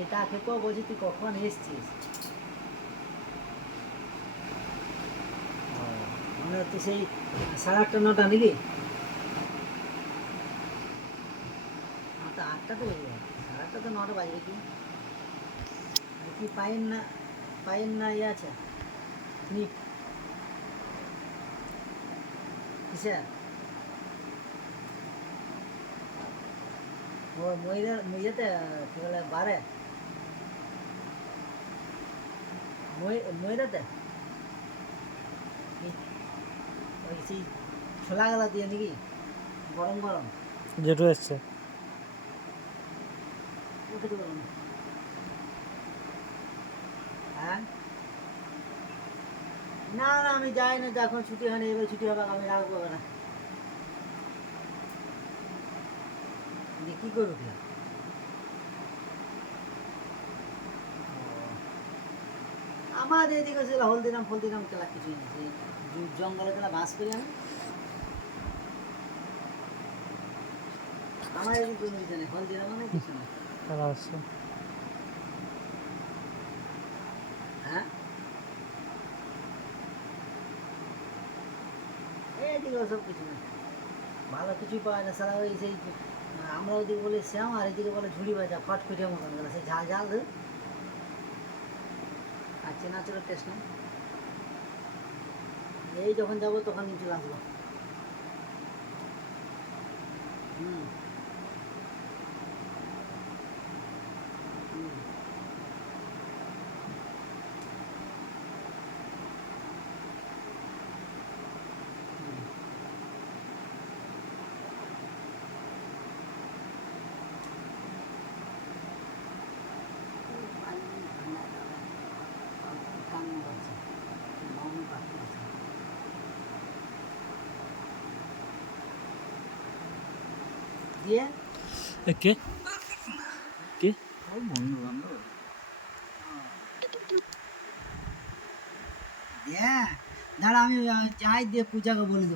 এটা খেতেও বলছি তুই কখন এসছিস? মানে তুই সেই 8:30 9টা নাকি? তো 8টা তো বেজে যায়, 8:30 তো 9টা বাজবে কি? কি পায়েন না ইয়ে আছে স্নিপ কিসের? ও মইয়েতে কি বলে বারে ময়দাতে ওই সেই ছোলা গেলা দিয়ে নাকি গরম গরম যেটু এসছে খেতে পারবো না। হ্যাঁ, না না আমি যাই না, যখন ছুটি হয়নি, এবার ছুটি হবে আমি রাখবো না। কি করবো কি? আমাদের এদিকে ছিল হলদিরাম ফলদিরাম খেলা কিছুই নেই, সেই জঙ্গলে খেলা বাস করি আমি। আমার এদিকে কোনো কিছু নেই, হলদিরাম মানে কিছু নেই। খেলা হচ্ছে। হ্যাঁ, এইদিকে ওসব কিছু নেই, ভালো কিছুই পাওয়া যায় না সারা। ওই সেই আমরা ওইদিকে বলে শ্যাম, আর এদিকে বলে ঝুড়ি বাজা ফটফটিয়া মতন গেল, সেই ঝাল ঝাল আর চেনা চলো টেস্ট নেই। এই যখন যাবো তখন নিয়ে চলে আসবো। হুম হুম হুম। দিয়ে কে কে ওই বন্ধু বান্ধব দিয়ে দাঁড়া আমি যাই দিয়ে পূজাকে বলে দেবো।